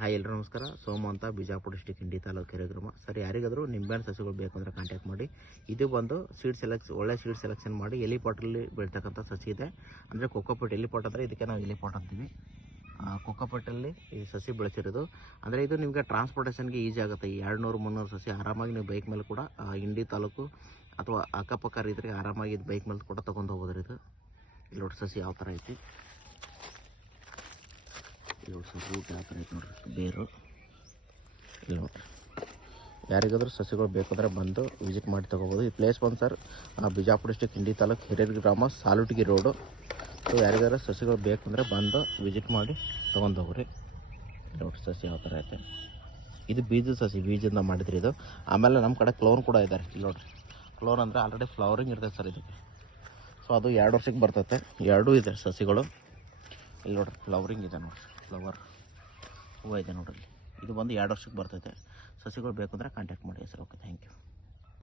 Hi ಎಲ್ಲರೂ ನಮಸ್ಕಾರ. ಸೋಮು ಅಂತ, ಬಿಜಾಪುರ ಡಿಸ್ಟಿಕ್, ಇಂಡಿ ತಾಲೂಕು, ಕೆರೆಗ್ರಾಮ. ಸರ್, ಯಾರಿಗಾದರೂ ನಿಂಬೆಹಣ್ಣು ಸಸಿಗಳು ಬೇಕು ಅಂದರೆ ಕಾಂಟ್ಯಾಕ್ಟ್ ಮಾಡಿ. ಇದು ಬಂದು ಒಳ್ಳೆ ಸೀಡ್ ಸೆಲೆಕ್ಷನ್ ಮಾಡಿ ಎಲಿ ಪಾಟಲ್ಲಿ ಬೆಳ್ತಕ್ಕಂಥ ಸಸಿ ಇದೆ. ಅಂದರೆ ಕೊಕ್ಕೋಪಟ್ ಎಲಿ ಪಾಟ್ ಅಂದರೆ ಇದಕ್ಕೆ ನಾವು ಎಲಿ ಪಾಟ್ ಅಂತೀವಿ. ಕೊಕ್ಕೋಪಟ್ಟಲ್ಲಿ ಈ ಸಸಿ ಬೆಳೆಸಿರೋದು. ಅಂದರೆ ಇದು ನಿಮಗೆ ಟ್ರಾನ್ಸ್ಪೋರ್ಟೇಷನ್ಗೆ ಈಸಿ ಆಗುತ್ತೆ. ಈ 200-300 ಸಸಿ ಆರಾಮಾಗಿ ನೀವು ಬೈಕ್ ಮೇಲೆ ಕೂಡ ಇಂಡಿ ತಾಲೂಕು ಅಥವಾ ಅಕ್ಕಪಕ್ಕ ರೈತರಿಗೆ ಆರಾಮಾಗಿ ಇದು ಬೈಕ್ ಮೇಲೆ ಕೂಡ ತೊಗೊಂಡು ಹೋಗೋದ್ರಿ. ಇದು ಇಲ್ಲಿ ನೋಡಿ ಸಸಿ ಯಾವ ಥರ ಐತಿ, ಇಲ್ಲಿ ನೋಡಿ ಸರ್ ರೂಟ್ ಯಾವ ಥರ ಐತೆ ನೋಡ್ರಿ, ಬೇರು. ಇಲ್ಲಿ ನೋಡಿರಿ, ಯಾರಿಗಾದ್ರೂ ಸಸಿಗಳು ಬೇಕಂದ್ರೆ ಬಂದು ವಿಸಿಟ್ ಮಾಡಿ ತೊಗೋಬೋದು. ಈ ಪ್ಲೇಸ್ ಬಂದು ಸರ್ ಬಿಜಾಪುರ ಡಿಸ್ಟಿಕ್, ಇಂಡಿ ತಾಲೂಕು, ಹಿರೇಗ್ರಾಮ, ಸಾಲುಟಗಿ ರೋಡು. ಸೊ ಯಾರಿಗಾದ್ರೂ ಸಸಿಗಳು ಬೇಕಂದ್ರೆ ಬಂದು ವಿಸಿಟ್ ಮಾಡಿ ತೊಗೊಂಡು ಹೋಗ್ರಿ. ನೋಡಿರಿ ಸಸಿ ಯಾವ ಥರ ಐತೆ. ಇದು ಬೀಜದ ಸಸಿ, ಬೀಜದಿಂದ ಮಾಡಿದ್ರಿ ಇದು. ಆಮೇಲೆ ನಮ್ಮ ಕಡೆ ಕ್ಲೋನ್ ಕೂಡ ಇದ್ದಾರೆ. ಇಲ್ಲಿ ನೋಡಿರಿ, ಕ್ಲೋನ್ ಅಂದರೆ ಆಲ್ರೆಡಿ ಫ್ಲವರಿಂಗ್ ಇರ್ತೈತೆ ಸರ್ ಇದಕ್ಕೆ. ಸೊ ಅದು 2 ವರ್ಷಕ್ಕೆ ಬರ್ತೈತೆ. ಎರಡೂ ಇದೆ ಸಸಿಗಳು. ಇಲ್ಲಿ ನೋಡಿರಿ ಫ್ಲವರಿಂಗ್ ಇದೆ ನೋಡಿರಿ, ಫ್ಲವರ್ ಹೂವು ಇದೆ ನೋಡಿರಿ. ಇದು ಬಂದು 2 ವರ್ಷಕ್ಕೆ ಬರ್ತೈತೆ. ಸಸಿಗಳು ಬೇಕು ಅಂದರೆ ಕಾಂಟ್ಯಾಕ್ಟ್ ಮಾಡಿ ಸರ್. Okay, thank you.